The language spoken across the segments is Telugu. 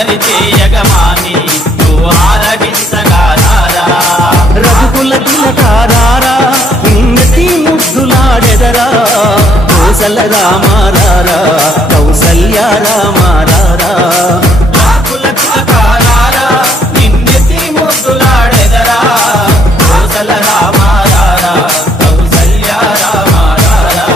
అల్లరి చేయగమాని నువ్వు ఆరగించగారారా రఘుకుల తిలకారారా నిన్నటి ముద్దులాడెదరా కోసల రామారారా కౌసల్య రామారారా రఘుకుల తిలకారారా నిన్నెత్తి ముద్దులాడెదరా కోసల రామారారా కౌసల్య రామారారా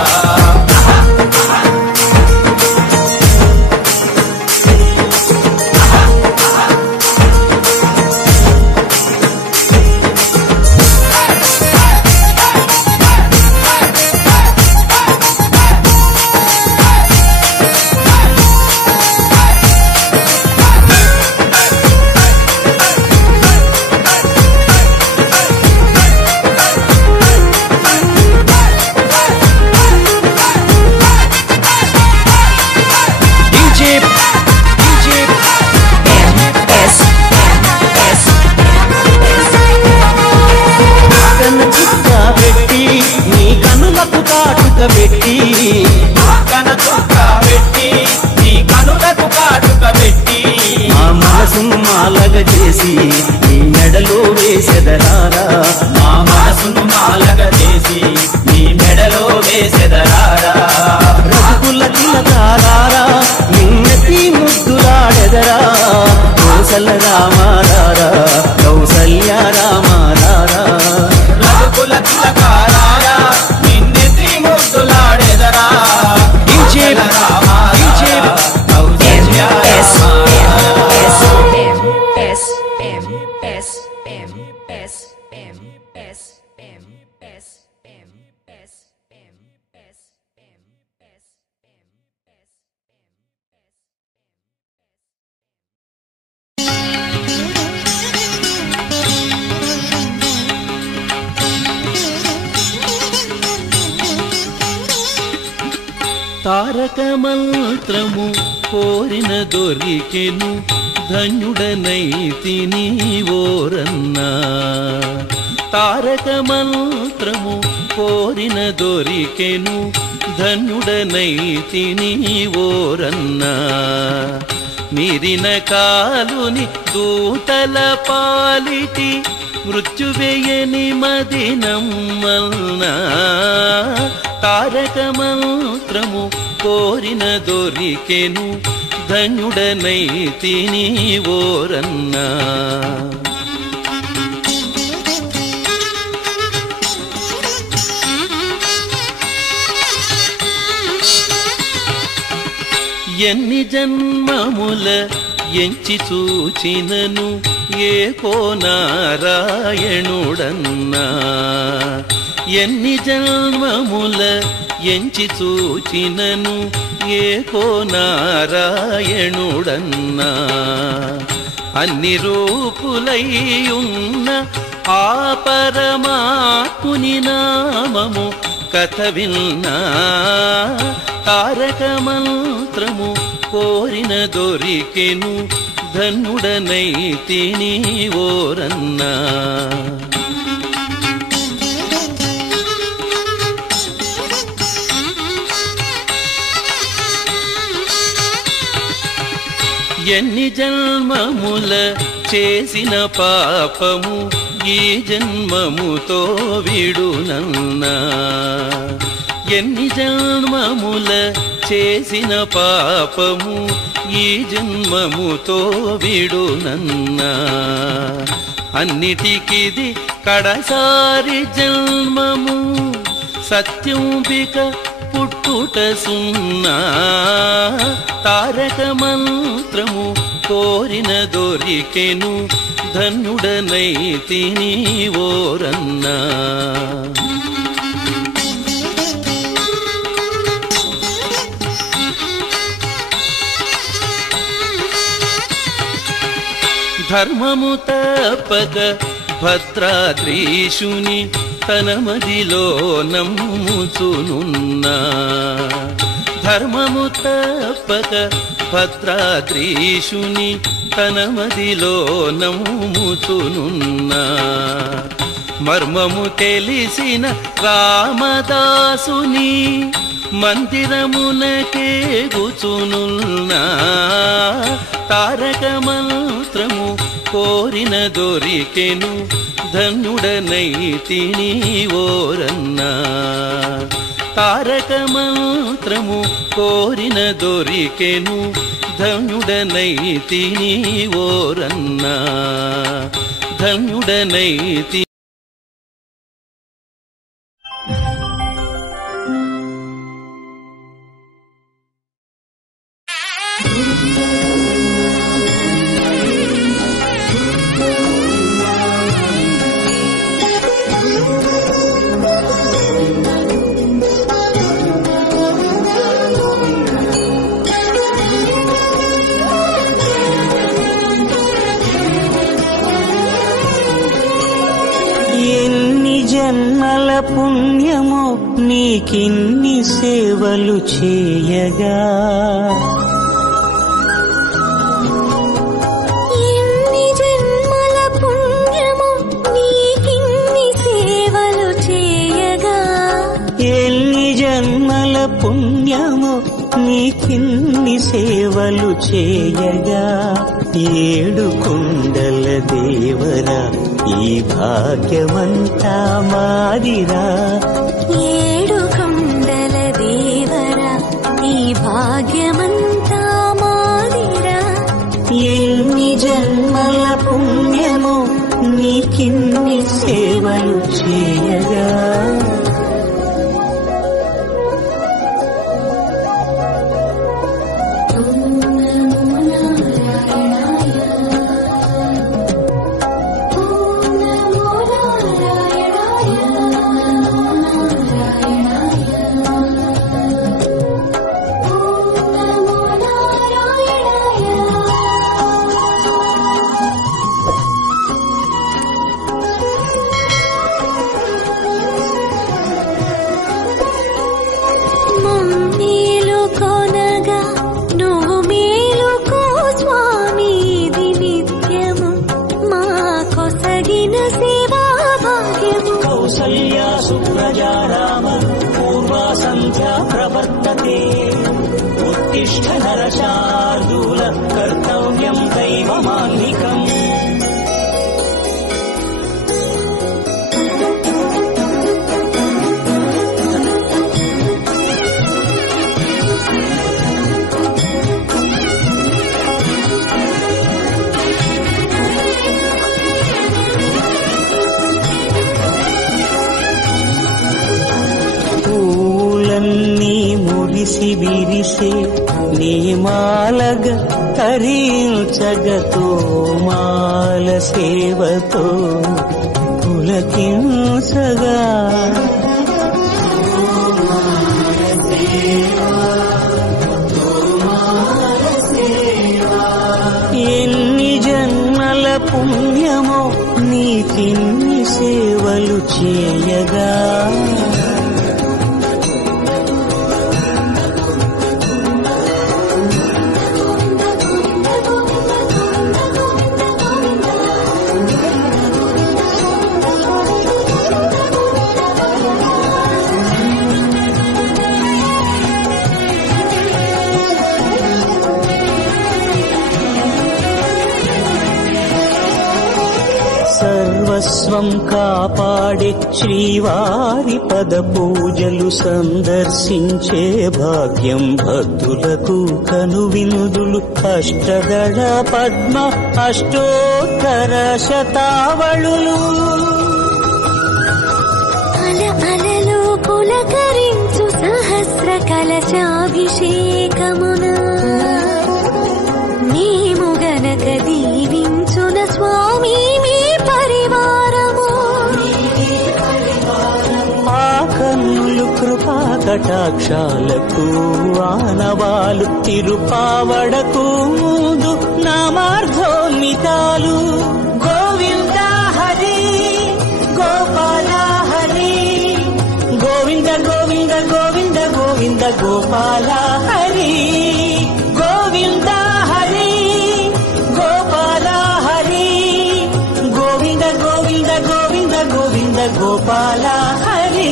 పెట్టి కన చుక్క పెట్టి నీ కనులకు కాటుక పెట్టి ఆ మనసును మాలగ చేసి నీ మెడలో వేసెదరారా మా మనసును మాలగ చేసి నీ మెడలో వేసెదరారా రఘుకుల తిలకారారా నిన్నటి ముద్దులాడెదరా కోసల రామారారా కౌసల్య రామారారా రఘుకుల తిలకారారా నిన్నెత్తి ముద్దులాడెదరా కౌసల్య రామారారా కౌసల్య తారక మంత్రము కోరిన దొరికెను ధన్యుడనైతిని ఓరన్నా తారక మంత్రము కోరిన దొరికెను ధన్యుడనైతిని ఓరన్నా మీరిన కాలుని దూతల పాలిటి మృత్యువేయని మదినమ్మల్నా తారక మంత్రము కోరిన దొరికెను ధన్యుడనైతిని ఓరన్నా ఎన్ని జన్మముల ఎంచి చూచినను ఏకో నారాయణుడన్నా ఎన్ని జన్మముల ఎంచి చూచినను ఏకో నారాయణుడన్నా అన్ని రూపులై ఉన్న ఆ పరమాత్ముని నామము కథ విన్నా తారక మంత్రము కోరిన దొరికెను ధన్యుడనైతిని ఓరన్నా ఎన్ని జన్మముల చేసిన పాపము ఈ జన్మముతో విడునన్నా ఎన్ని జన్మముల చేసిన పాపము ఈ జన్మముతో విడునన్నా అన్నిటికిది కడసారి జన్మము సత్యంబిక పుట్టుట సున్నా తారక మంత్రము కోరిన దొరికెను ధన్యుడనైతిని ఓరన్నా ధర్మము తప్పక భద్రాద్రీషుని తన మదిలో నమ్ముచునున్నా ధర్మము తప్పక భద్రాద్రీషుని తన మదిలో నమ్ముచునున్నా మర్మము తెలిసిన రామదాసుని మందిరమునకే గుచునున్నా తారక మంత్రము కోరిన దొరికెను ధన్యుడనైతిని ఓరన్నా. తారక మంత్రము కోరిన దొరికెను ధన్యుడనైతిని ఓరన్నా. ధన్యుడనైతి జన్మల పుణ్యము నీకిన్ని సేవలు చేయగా, ఎన్ని జన్మల పుణ్యము నీకిన్ని సేవలు చేయగా, ఎన్ని జన్మల పుణ్యము నీకిన్ని సేవలు చేయగా, ఏడు కొండల దేవరా ఈ భాగ్యమంతా మాదిరా. ఏడు కొండల దేవరా ఈ భాగ్యమంతా మాదిరా. ఎన్ని జన్మల పుణ్యము నీకిన్ని సేవలు చేయగా. उत्तिष्ठ नरशार्दूल कर्तव्यं दैवमान्निकम्. విరిసే నీమాలగ తరించగతో మాల సేవతో పులకించగా. ఎన్ని జన్మల పుణ్యమో నీకిన్ని సేవలు చేయగా. సర్వస్వం కాపాడే శ్రీవారి పద పూజలు సందర్శించే భాగ్యం భక్తులకు కనువినుదులు. అష్టదళ పద్మ అష్టోత్తర శతావళులు అలలు పులకరించు సహస్ర కలశాభిషేకమున మేము గనక దీవించున స్వామి మీ పరివారము. ఆ కన్నులు కృపా కటాక్షాలకు ఆనవాలు తిరుపావడకు ముందు నామార్థోన్మితాలు. గోవింద హరి గోపాల హరి గోవింద గోవింద గోవింద గోవింద గోపాల హరి గోవింద హరి గోపాల హరి గోవింద గోవింద గోవింద గోవింద గోపాల హరి.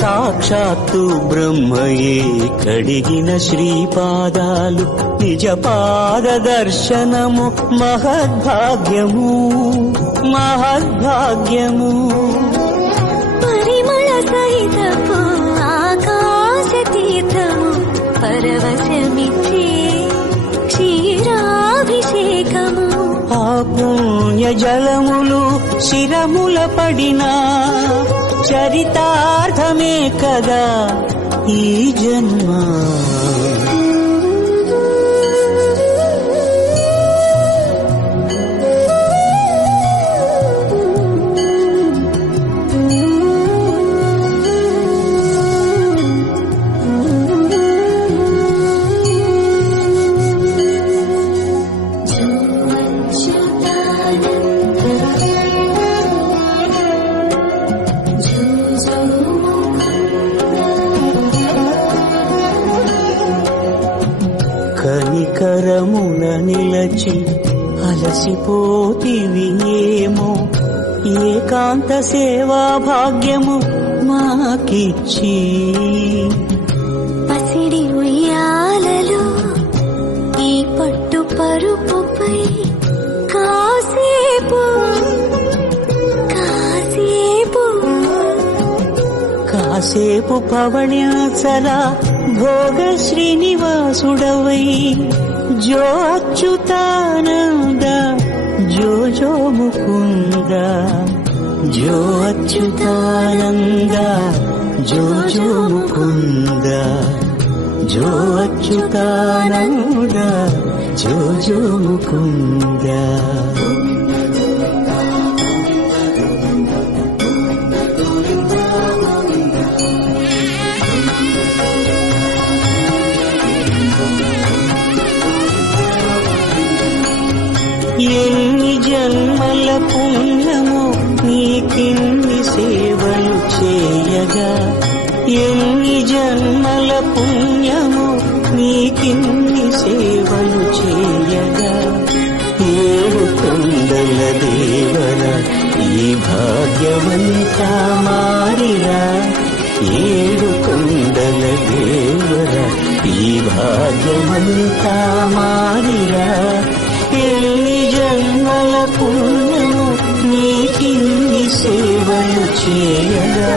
సాక్షాత్తు బ్రహ్మయే కడిగిన శ్రీపాదాలు నిజ పాద దర్శనము మహద్భాగ్యము మహద్భాగ్యము. పరిమళ సహితపు ఆకాశ తీర్థము పరవశమిచ్చే క్షీరాభిషేకము. ఆ పుణ్య జలములు శిరముల పడినా చరితార్థమే కదా ఈ జన్మ. కనికరమున నిలచి అలసిపోతివి ఏమో ఏకాంత సేవా భాగ్యము మాకిచ్చి. పసిడి ఉయ్యాలలో ఈ పట్టు పరుపుపై కాసేపు కాసేపు కాసేపు పవణ్యాచల భోగ శ్రీనివాసుడవై జో అచ్యుతానంద జో జో ముకుంద జో అచ్యుతానంద జో జో ముకుంద జో అచ్యుతానంద జో జో ముకుంద. ఎన్ని జన్మల పుణ్యము నీకిన్ని సేవలు చేయగా, ఎన్ని జన్మల పుణ్యము నీకిన్ని సేవలు చేయగా. ఏడు కొండల దేవర ఈ భాగ్యవంతా మారిరా, ఏడు కొండల దేవర ఈ భాగ్యవంతా మారిరా. ఎన్ని జన్మల పుణ్యము నీకిన్ని సేవలు చేయగా.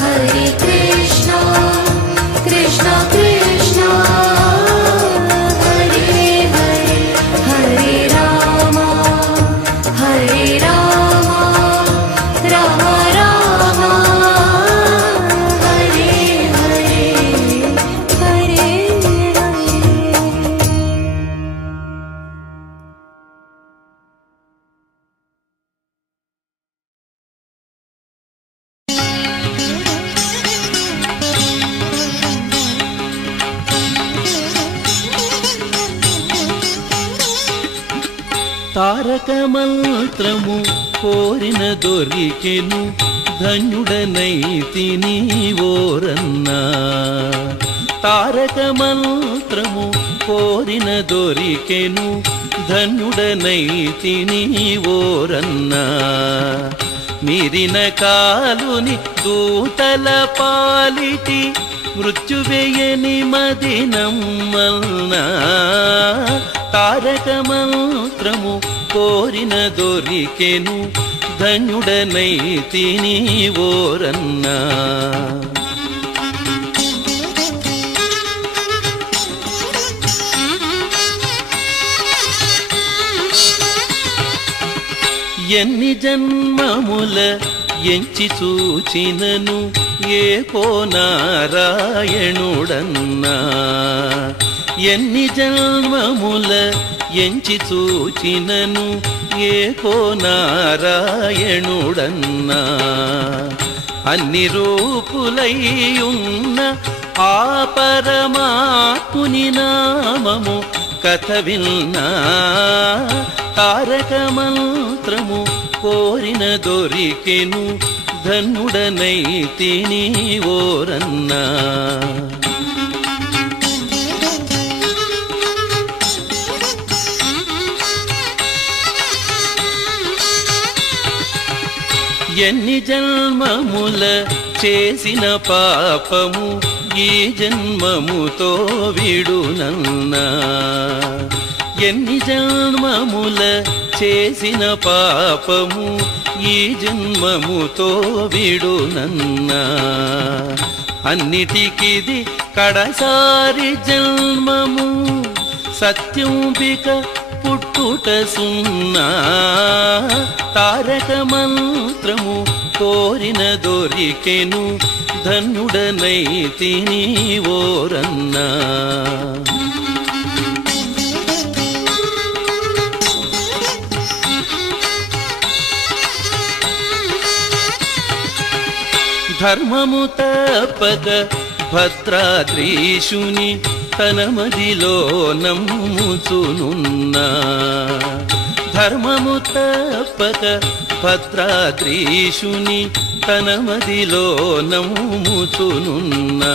हरे कृष्णा कृष्णा कृष्णा हरे हरे हरे राम राम राम हरे हरे हरे हरे। తారక మంత్రము కోరిన దొరికెను ధన్యుడనైతిని ఓరన్నా. తారక మంత్రము కోరిన దొరికెను ధన్యుడనైతిని ఓరన్నా. మీరిన కాలుని దూతల పాలిటి మృత్యువేయని మదినమ్మల్నా. తారక మంత్రము కోరిన దొరికెను ధన్యుడనైతిని ఓరన్నా. ఎన్ని జన్మముల ఎంచి చూచినను ఏకో నారాయణుడన్నా. ఎన్ని జన్మముల ఎంచి చూచినను ఏకో నారాయణుడన్నా. అన్ని రూపులై ఉన్న ఆ పరమాత్ముని నామము కథ విన్నా. తారక మంత్రము కోరిన దొరికెను ధన్యుడనైతిని ఓరన్నా. ఎన్ని జన్మముల చేసిన పాపము ఈ జన్మముతో విడునన్నా. ఎన్ని జన్మముల చేసిన పాపము ఈ జన్మముతో విడునన్నా. అన్నిటికిది కడసారి జన్మము సత్యంబిక పుట్టుట సున్నా. తారక మంత్రము కోరిన దొరికెను ధన్యుడనైతిని ఓరన్నా. ధర్మము తప్పక భద్రాద్రీశుని తన మదిలో నమ్ముచునున్నా. ధర్మము తప్పక భద్రాద్రీశుని తన మదిలో నమ్ముచునున్నా.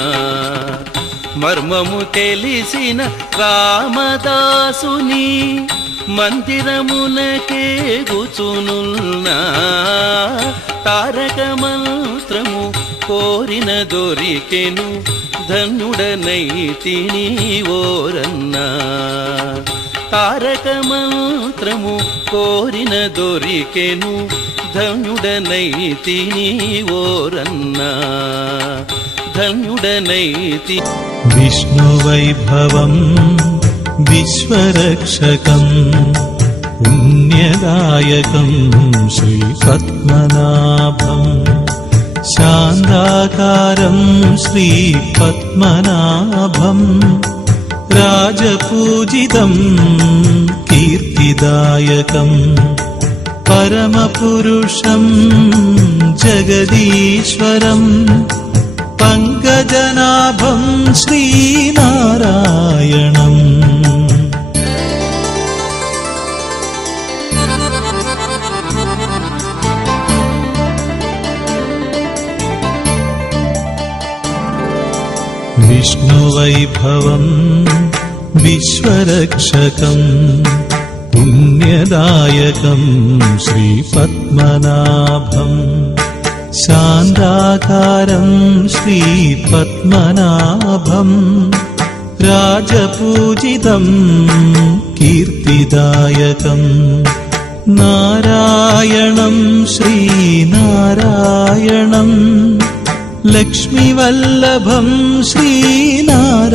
మర్మము తెలిసిన రామదాసుని మందిరమునకేగుచునున్నా. తారక మంత్రము కోరిన దొరికెను ధన్యుడనైతిని ఓరన్నా. తారక మంత్రము కోరిన దొరికెను ధన్యుడనైతిని ఓరన్నా. ధన్యుడనైతి. విష్ణువైభవం విశ్వరక్షకం పుణ్యదాయకం శ్రీపద్మనాభం. శాంతాకారం శ్రీపద్మనాభం రాజపూజితం కీర్తిదాయకం. పరమపురుషం జగదీశ్వరం పంకజనాభం శ్రీనారాయణం. విష్ణువైభవం విశ్వరక్షకం పుణ్యదాయకం శ్రీపద్మనాభం. శాంతాకారం శ్రీపద్మనాభం రాజపూజితం కీర్తిదాయకం. നാരായണം ശ്രീനാരായണം ലക്ഷ്മിവല്ലഭം ശ്രീനാരായണം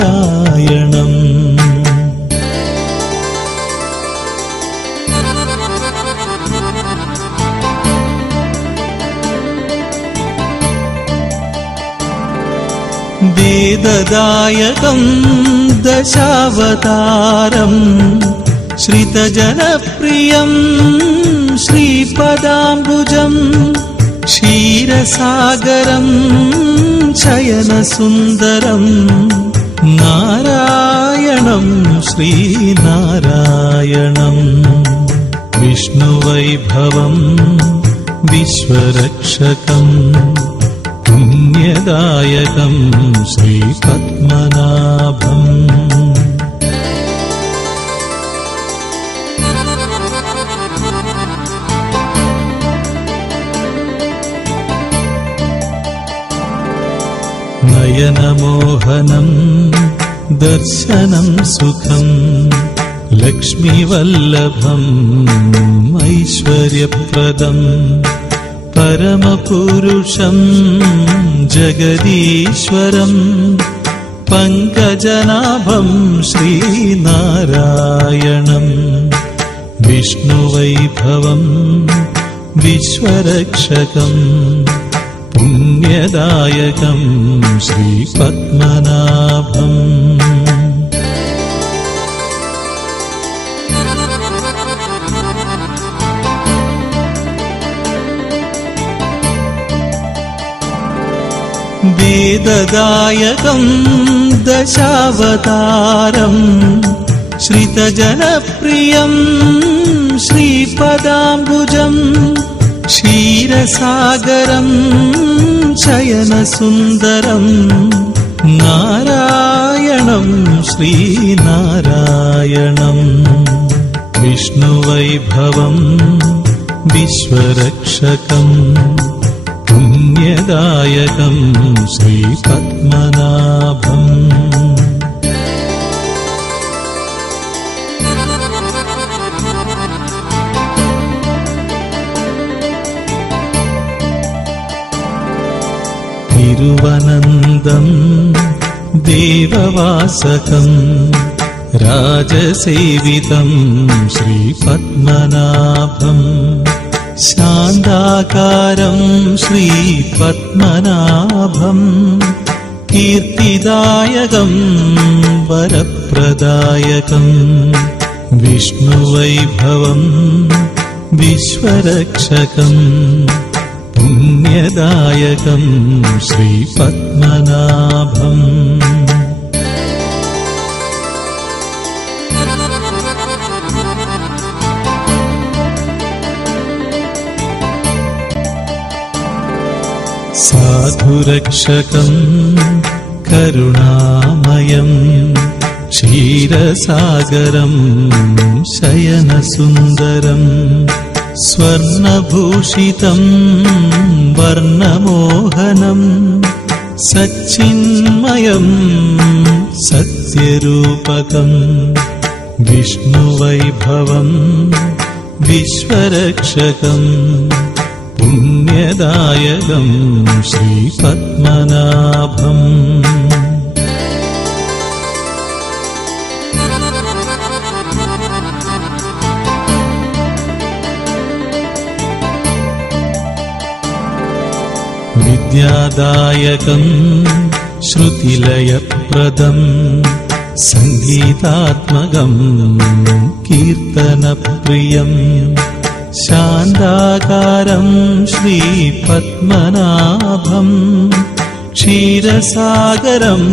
വേദദായകം ദശാവതാരം ശ്രിതജനപ്രിയം ശ്രീപദാംബുജം ക്ഷീരസാഗരം ശയനസുന്ദരം നാരായണം ശ്രീനാരായണം വിഷ്ണുവൈഭവം വിശ്വരക്ഷകം പുണ്യദായകം ശ്രീപത്മനാഭം നയനമോഹനം ദർശനം സുഖം ലക്ഷ്മിവല്ലഭം ഐശ്വര്യപ്രദം പരമപുരുഷം ജഗദീശ്വരം പങ്കജനാഭം ശ്രീനാരായണം വിഷ്ണുവൈഭവം വിശ്വരക്ഷകം പുണ്യദായകം ശ്രീപത്മനാഭം വേദദായകം ദശാവതാരം ശ്രിതജനപ്രിയം ശ്രീപദാംബുജം ക്ഷീരസാഗരം ശയനസുന്ദരം നാരായണം ശ്രീനാരായണം വിഷ്ണുവൈഭവം വിശ്വരക്ഷകം പുണ്യദായകം ശ്രീപത്മനാഭം തിരുവനന്തം ദേവവാസകം രാജസേവിതം ശ്രീപത്മനാഭം ശാന്താകാരം ശ്രീപത്മനാഭം കീർത്തിദായകം വരപ്രദായകം വിഷ്ണുവൈഭവം വിശ്വരക്ഷകം പുണ്യദായകം ശ്രീപത്മനാഭം സാധുരക്ഷകം കരുണാമയം ക്ഷീരസാഗരം ശയനസുന്ദരം സ്വർണഭൂഷിതം വർണ്ണമോഹനം സച്ചിന്മയം സത്യരൂപകം വിഷ്ണുവൈഭവം വിശ്വരക്ഷകം പുണ്യദായകം ശ്രീപത്മനാഭം വിദ്യാദായകം ശ്രുതിലയപ്രദം സംഗീതാത്മകം കീർത്തനപ്രിയം ശാന്താകാരം ശ്രീപത്മനാഭം ക്ഷീരസാഗരം